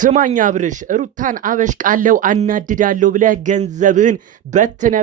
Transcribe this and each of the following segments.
ስማኛ አብርሽ ሩታን አበሽቃለው አናድዳለው ብለህ ገንዘብህን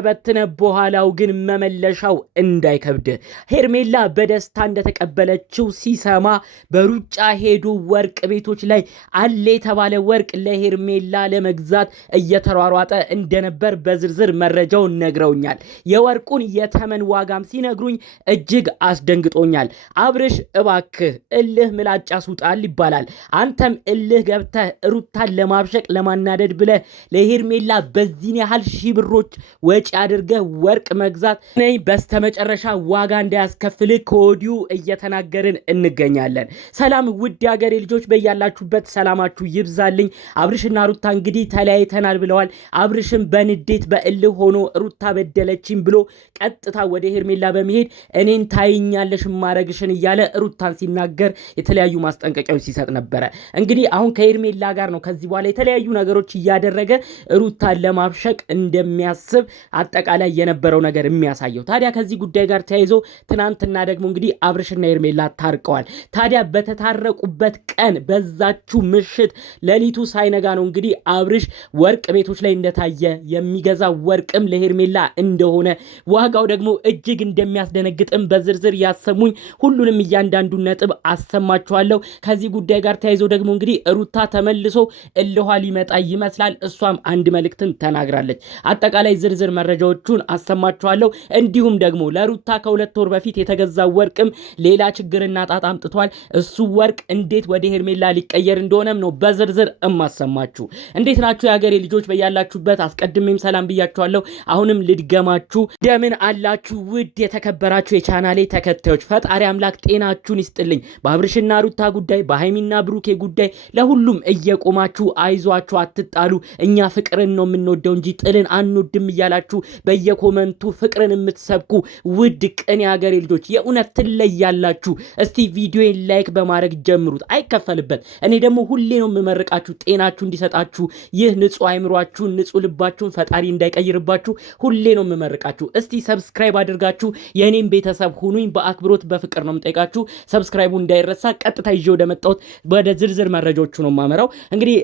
በትነ በኋላው ግን መመለሻው እንዳይከብድ ሄርሜላ በደስታ እንደተቀበለችው ሲሰማ በሩጫ ሄዱ ወርቅ ቤቶች ላይ አለ የተባለ ወርቅ ለሄርሜላ ለመግዛት እየተሯሯጠ እንደነበር በዝርዝር መረጃው ነግረውኛል። የወርቁን የተመን ዋጋም ሲነግሩኝ እጅግ አስደንግጦኛል። አብርሽ እባክህ እልህ ምላጭ ያስውጣል ይባላል። አንተም እልህ ገብተህ ሩታን ለማብሸቅ ለማናደድ ብለ ለሄርሜላ በዚህን ያህል ሺህ ብሮች ወጪ አድርገህ ወርቅ መግዛት ነይ በስተመጨረሻ ዋጋ እንዳያስከፍል ከወዲሁ እየተናገርን እንገኛለን። ሰላም ውድ ሀገሬ ልጆች በያላችሁበት ሰላማችሁ ይብዛልኝ። አብርሽና ሩታ እንግዲህ ተለያይተናል ብለዋል። አብርሽም በንዴት በእልህ ሆኖ ሩታ በደለችኝ ብሎ ቀጥታ ወደ ሄርሜላ በመሄድ እኔን ታይኛለሽ ማረግሽን እያለ ሩታን ሲናገር የተለያዩ ማስጠንቀቂያዎች ሲሰጥ ነበር። እንግዲህ አሁን ከሄርሜላ ጋር ነው ከዚህ በኋላ የተለያዩ ነገሮች እያደረገ ሩታን ለማብሸቅ እንደሚያስብ አጠቃላይ የነበረው ነገር የሚያሳየው። ታዲያ ከዚህ ጉዳይ ጋር ተያይዞ ትናንትና ደግሞ እንግዲህ አብርሽና ሄርሜላ ታርቀዋል። ታዲያ በተታረቁበት ቀን በዛችሁ ምሽት ሌሊቱ ሳይነጋ ነው እንግዲህ አብርሽ ወርቅ ቤቶች ላይ እንደታየ የሚገዛ ወርቅም ለሄርሜላ እንደሆነ ዋጋው ደግሞ እጅግ እንደሚያስደነግጥም በዝርዝር ያሰሙኝ ሁሉንም እያንዳንዱን ነጥብ አሰማችኋለሁ። ከዚህ ጉዳይ ጋር ተያይዞ ደግሞ እንግዲህ ሩታ ተመልሶ እልኋ ሊመጣ ይመስላል። እሷም አንድ መልእክትን ተናግራለች። አጠቃላይ ዝርዝር መረጃዎቹን አሰማችኋለሁ። እንዲሁም ደግሞ ለሩታ ከሁለት ወር በፊት የተገዛ ወርቅም ሌላ ችግርና ጣጣ አምጥቷል። እሱ ወርቅ እንዴት ወደ ሄርሜላ ሊቀየር እንደሆነም ነው በዝርዝር እማሰማችሁ። እንዴት ናችሁ የሀገሬ ልጆች? በያላችሁበት አስቀድሜም ሰላም ብያችኋለሁ። አሁንም ልድገማችሁ። እንደምን አላችሁ ውድ የተከበራችሁ የቻናሌ ተከታዮች? ፈጣሪ አምላክ ጤናችሁን ይስጥልኝ። በአብርሽና ሩታ ጉዳይ፣ በሃይሚና ብሩኬ ጉዳይ ለሁሉም እየቆማችሁ አይዟችሁ አትጣሉ፣ እኛ ፍቅርን ነው የምንወደው እንጂ ጥልን አንወድም እያላችሁ በየኮመንቱ ፍቅርን የምትሰብኩ ውድ ቅን የሀገሬ ልጆች የእውነት ትለያላችሁ። እስቲ ቪዲዮን ላይክ በማድረግ ጀምሩት፣ አይከፈልበት። እኔ ደግሞ ሁሌ ነው የምመርቃችሁ ጤናችሁ እንዲሰጣችሁ፣ ይህ ንጹህ አይምሯችሁን ንጹህ ልባችሁን ፈጣሪ እንዳይቀይርባችሁ ሁሌ ነው የምመርቃችሁ። እስቲ ሰብስክራይብ አድርጋችሁ የኔን ቤተሰብ ሁኑኝ። በአክብሮት በፍቅር ነው የምጠይቃችሁ። ሰብስክራይቡ እንዳይረሳ። ቀጥታ ይዤ ወደ መጣሁት ወደ ዝርዝር መረጃዎቹ ነው ማመራው። እንግዲህ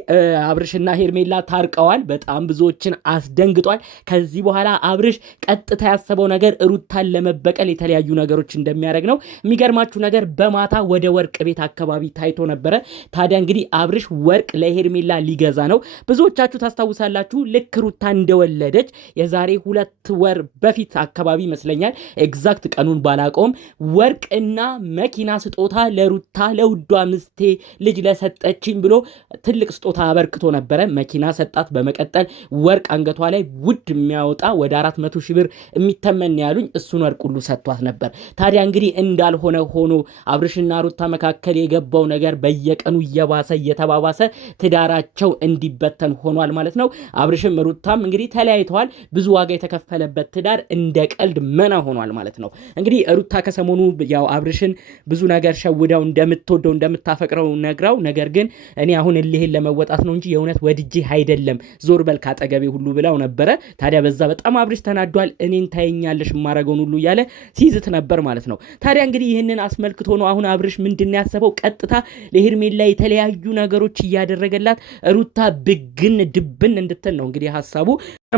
አብርሽና ሄርሜላ ታርቀዋል። በጣም ብዙዎችን አስደንግጧል። ከዚህ በኋላ አብርሽ ቀጥታ ያሰበው ነገር ሩታን ለመበቀል የተለያዩ ነገሮች እንደሚያደርግ ነው። የሚገርማችሁ ነገር በማታ ወደ ወርቅ ቤት አካባቢ ታይቶ ነበረ። ታዲያ እንግዲህ አብርሽ ወርቅ ለሄርሜላ ሊገዛ ነው። ብዙዎቻችሁ ታስታውሳላችሁ። ልክ ሩታ እንደወለደች የዛሬ 2 ወር በፊት አካባቢ ይመስለኛል፣ ኤግዛክት ቀኑን ባላቀውም ወርቅና መኪና ስጦታ ለሩታ ለውዷ ምስቴ ልጅ ለሰጠችኝ ብሎ ትልቅ ስጦታ አበርክቶ ነበረ። መኪና ሰጣት። በመቀጠል ወርቅ አንገቷ ላይ ውድ የሚያወጣ ወደ 400 ሺህ ብር የሚተመን ያሉኝ እሱን ወርቅ ሁሉ ሰጥቷት ነበር። ታዲያ እንግዲህ እንዳልሆነ ሆኖ አብርሽና ሩታ መካከል የገባው ነገር በየቀኑ እየባሰ እየተባባሰ ትዳራቸው እንዲበተን ሆኗል ማለት ነው። አብርሽም ሩታም እንግዲህ ተለያይተዋል። ብዙ ዋጋ የተከፈለበት ትዳር እንደ ቀልድ መና ሆኗል ማለት ነው። እንግዲህ ሩታ ከሰሞኑ ያው አብርሽን ብዙ ነገር ሸውዳው እንደምትወደው እንደምታፈቅረው ነግራው፣ ነገር ግን እኔ አሁን እልህን ለመወጣት ነው እንጂ የእውነት ወድጄ አይደለም ዞር በል ካጠገቤ ሁሉ ብላው ነበረ። ታዲያ በዛ በጣም አብርሽ ተናዷል። እኔን ታየኛለሽ ማረገውን ሁሉ እያለ ሲዝት ነበር ማለት ነው። ታዲያ እንግዲህ ይህንን አስመልክቶ ነው አሁን አብርሽ ምንድን ያሰበው? ቀጥታ ለሄርሜላ የተለያዩ ነገሮች እያደረገላት ሩታ ብግን ድብን እንድትል ነው እንግዲህ ሀሳቡ።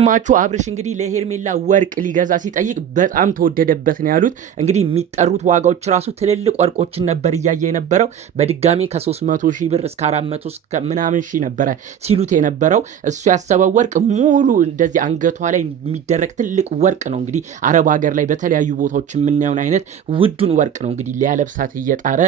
ማቹ አብርሽ እንግዲህ ለሄርሜላ ወርቅ ሊገዛ ሲጠይቅ በጣም ተወደደበት ነው ያሉት። እንግዲህ የሚጠሩት ዋጋዎች ራሱ ትልልቅ ወርቆችን ነበር እያየ የነበረው። በድጋሚ ከ300 ሺህ ብር እስከ 400 እስከ ምናምን ሺህ ነበረ ሲሉት የነበረው። እሱ ያሰበው ወርቅ ሙሉ እንደዚህ አንገቷ ላይ የሚደረግ ትልቅ ወርቅ ነው። እንግዲህ አረብ ሀገር ላይ በተለያዩ ቦታዎች የምናየውን አይነት ውዱን ወርቅ ነው እንግዲህ ሊያለብሳት እየጣረ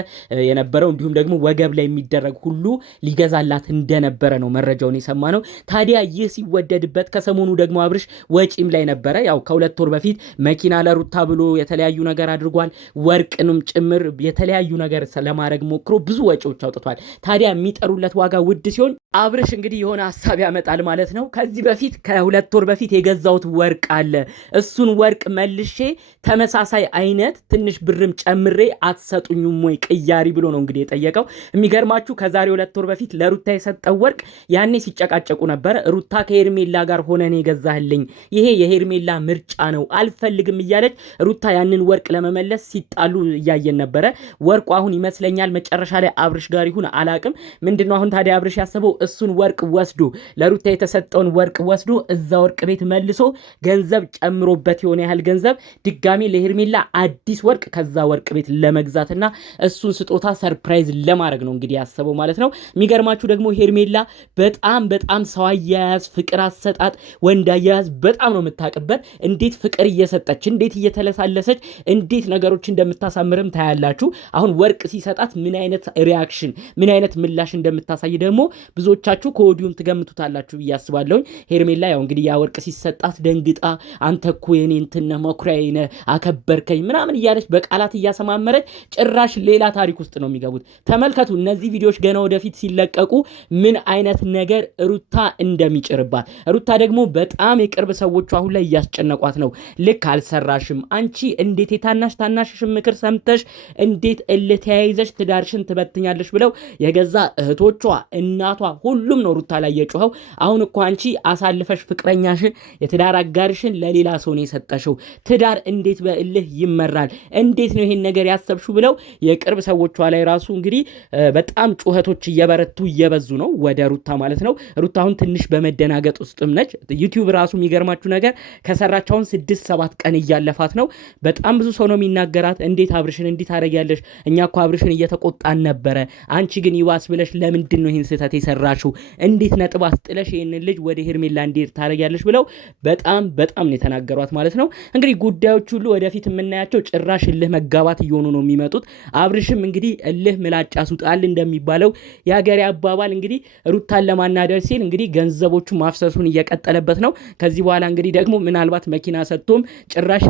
የነበረው። እንዲሁም ደግሞ ወገብ ላይ የሚደረግ ሁሉ ሊገዛላት እንደነበረ ነው መረጃውን የሰማ ነው። ታዲያ ይህ ሲወደድበት ከሰሞኑ ደግሞ አብርሽ ወጪም ላይ ነበረ። ያው ከ2 ወር በፊት መኪና ለሩታ ብሎ የተለያዩ ነገር አድርጓል። ወርቅንም ጭምር የተለያዩ ነገር ለማድረግ ሞክሮ ብዙ ወጪዎች አውጥቷል። ታዲያ የሚጠሩለት ዋጋ ውድ ሲሆን አብርሽ እንግዲህ የሆነ ሐሳብ ያመጣል ማለት ነው። ከዚህ በፊት ከ2 ወር በፊት የገዛውት ወርቅ አለ፣ እሱን ወርቅ መልሼ ተመሳሳይ አይነት ትንሽ ብርም ጨምሬ አትሰጡኝም ወይ ቅያሪ ብሎ ነው እንግዲህ የጠየቀው። የሚገርማችሁ ከዛሬ 2 ወር በፊት ለሩታ የሰጠው ወርቅ ያኔ ሲጨቃጨቁ ነበር። ሩታ ከሄርሜላ ጋር ሆነን የገዛህልኝ ይሄ የሄርሜላ ምርጫ ነው አልፈልግም እያለች ሩታ ያንን ወርቅ ለመመለስ ሲጣሉ እያየን ነበረ። ወርቁ አሁን ይመስለኛል መጨረሻ ላይ አብርሽ ጋር ይሁን አላቅም ምንድነው አሁን ታዲያ አብርሽ ያሰበው እሱን ወርቅ ወስዶ ለሩታ የተሰጠውን ወርቅ ወስዶ እዛ ወርቅ ቤት መልሶ ገንዘብ ጨምሮበት የሆነ ያህል ገንዘብ ድጋሚ ለሄርሜላ አዲስ ወርቅ ከዛ ወርቅ ቤት ለመግዛትና እሱን ስጦታ ሰርፕራይዝ ለማድረግ ነው እንግዲህ ያሰበው ማለት ነው። የሚገርማችሁ ደግሞ ሄርሜላ በጣም ሰው አያያዝ ፍቅር አሰጣጥ ወንድ አያያዝ በጣም ነው የምታውቅበት። እንዴት ፍቅር እየሰጠች እንዴት እየተለሳለሰች እንዴት ነገሮች እንደምታሳምርም ታያላችሁ። አሁን ወርቅ ሲሰጣት ምን አይነት ሪአክሽን ምን አይነት ምላሽ እንደምታሳይ ደግሞ ብዙዎቻችሁ ከወዲሁም ትገምቱታላችሁ ብዬ አስባለሁ። ሄርሜላ ያው እንግዲህ ያ ወርቅ ሲሰጣት ደንግጣ አንተ እኮ የኔ እንትን መኩሪያዬ ነህ አከበርከኝ ምናምን እያለች በቃላት እያሰማመረች ጭራሽ ሌላ ታሪክ ውስጥ ነው የሚገቡት። ተመልከቱ እነዚህ ቪዲዮዎች ገና ወደፊት ሲለቀቁ ምን አይነት ነገር ሩታ እንደሚጭርባት። ሩታ ደግሞ በጣም የቅርብ ሰዎቹ አሁን ላይ እያስጨነቋት ነው። ልክ አልሰራሽም አንቺ እንዴት ታናሽሽን ምክር ሰምተሽ እንዴት እልተያይዘሽ ትዳርሽን ትበትኛለሽ ብለው የገዛ እህቶቿ እናቷ ሁሉም ነው ሩታ ላይ የጮኸው። አሁን እኮ አንቺ አሳልፈሽ ፍቅረኛሽን የትዳር አጋርሽን ለሌላ ሰው ነው የሰጠሽው። ትዳር እንዴት በእልህ ይመራል? እንዴት ነው ይሄን ነገር ያሰብሽው? ብለው የቅርብ ሰዎቿ ላይ ራሱ እንግዲህ በጣም ጩኸቶች እየበረቱ እየበዙ ነው ወደ ሩታ ማለት ነው። ሩታ አሁን ትንሽ በመደናገጥ ውስጥም ነች። ዩቲዩብ ራሱ የሚገርማችሁ ነገር ከሰራቻውን 6-7 ቀን እያለፋት ነው። በጣም ብዙ ሰው ነው የሚናገራት። እንዴት አብርሽን እንዴት ታደርጊያለሽ? እኛ እኮ አብርሽን እየተቆጣን ነበረ። አንቺ ግን ይዋስ ብለሽ ለምንድን ነው ይሄን ስህተት የሰራሽው? እንዴት ነጥብ አስጥለሽ ይሄንን ልጅ ወደ ሄርሜላ እንዴት ታደርጊያለሽ? ብለው በጣም ነው የተናገሯት ማለት ነው። እንግዲህ ጉዳዮች ሁሉ ወደፊት የምናያቸው ጭራሽ እልህ መጋባት እየሆኑ ነው የሚመጡት። አብርሽም እንግዲህ እልህ ምላጭ ያስውጣል እንደሚባለው የሀገሬ አባባል እንግዲህ ሩታን ለማናደር ሲል እንግዲህ ገንዘቦቹ ማፍሰሱን እየቀጠለበት ነው። ከዚህ በኋላ እንግዲህ ደግሞ ምናልባት መኪና ሰጥቶም ጭራሽ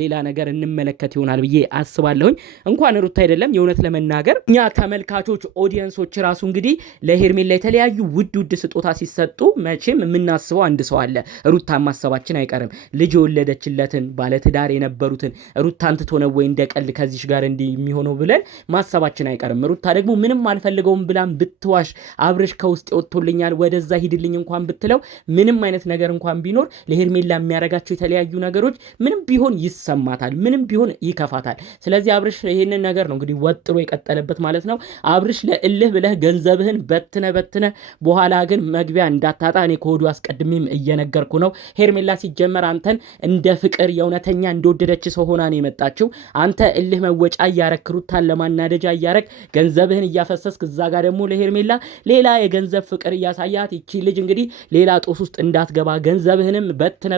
ሌላ ነገር እንመለከት ይሆናል ብዬ አስባለሁኝ። እንኳን ሩታ አይደለም የእውነት ለመናገር እኛ ተመልካቾች ኦዲየንሶች ራሱ እንግዲህ ለሄርሜላ የተለያዩ ውድ ስጦታ ሲሰጡ መቼም የምናስበው አንድ ሰው አለ። ሩታ ማሰባችን አይቀርም። ልጅ የወለደችለትን ባለትዳር የነበሩትን ሩታን ትቶ ነው ወይ እንደቀል ከዚሽ ጋር እንዲህ የሚሆነው ብለን ማሰባችን አይቀርም። ሩታ ደግሞ ምንም አልፈልገውም ብላም ብትዋሽ አብርሽ ከውስጥ ወጥቶልኛል ወደዛ ሂድልኝ እንኳን ብትለው ምንም አይነት ነገር እንኳን ቢኖር ለሄርሜላ የሚያረጋቸው የተለያዩ ነገሮች ምንም ቢሆን ይሰማታል፣ ምንም ቢሆን ይከፋታል። ስለዚህ አብርሽ ይሄንን ነገር ነው እንግዲህ ወጥሮ የቀጠለበት ማለት ነው። አብርሽ ለእልህ ብለህ ገንዘብህን በትነ በኋላ ግን መግቢያ እንዳታጣ እኔ ከሆዱ አስቀድሜም እየነገርኩ ነው። ሄርሜላ ሲጀመር አንተን እንደ ፍቅር የእውነተኛ እንደወደደች ሰው ሆና ነው የመጣችው። አንተ እልህ መወጫ እያረክ ሩታን ለማናደጃ እያረክ ገንዘብህን እያፈሰስክ እዛ ጋር ደግሞ ለሄርሜላ ሌላ የገንዘብ ፍቅር እያሳያት ይቺ ልጅ እንግዲህ ሌላ ጦስ ውስጥ እንዳትገባ ገንዘብህንም በትነ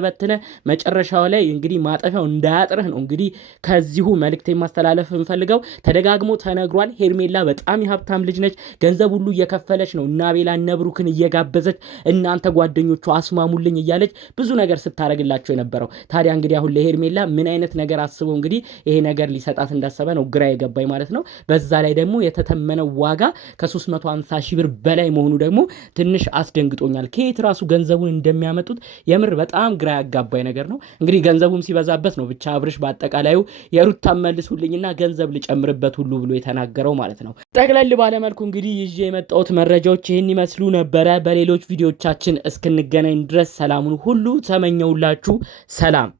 መጨረሻው ላይ እንግዲህ ማጠፊያው እንዳያጥርህ ነው እንግዲህ ከዚሁ መልእክት ማስተላለፍ እንፈልገው። ተደጋግሞ ተነግሯል። ሄርሜላ በጣም የሀብታም ልጅ ነች። ገንዘብ ሁሉ እየከፈለች ነው እና ቤላ ነብሩክን እየጋበዘች እናንተ ጓደኞቹ አስማሙልኝ እያለች ብዙ ነገር ስታረግላቸው የነበረው። ታዲያ እንግዲህ አሁን ለሄርሜላ ምን አይነት ነገር አስበው እንግዲህ ይሄ ነገር ሊሰጣት እንዳሰበ ነው ግራ የገባኝ ማለት ነው። በዛ ላይ ደግሞ የተተመነው ዋጋ ከ350 ሺህ ብር በላይ መሆኑ ደግሞ ትንሽ አስደንግጦኛል። ከየት ራሱ ገንዘቡን እንደሚያመጡት የምር በጣም ግራ ያጋባኝ ነገር ነው። እንግዲህ ገንዘቡም ሲበዛበት ነው ብቻ አብርሽ በአጠቃላዩ የሩታን መልሱልኝና ገንዘብ ልጨምርበት ሁሉ ብሎ የተናገረው ማለት ነው። ጠቅለል ባለመልኩ እንግዲህ ይዤ የመጣሁት መረጃዎች ይህን ይመስሉ ነበረ። በሌሎች ቪዲዮቻችን እስክንገናኝ ድረስ ሰላሙን ሁሉ ተመኘውላችሁ። ሰላም።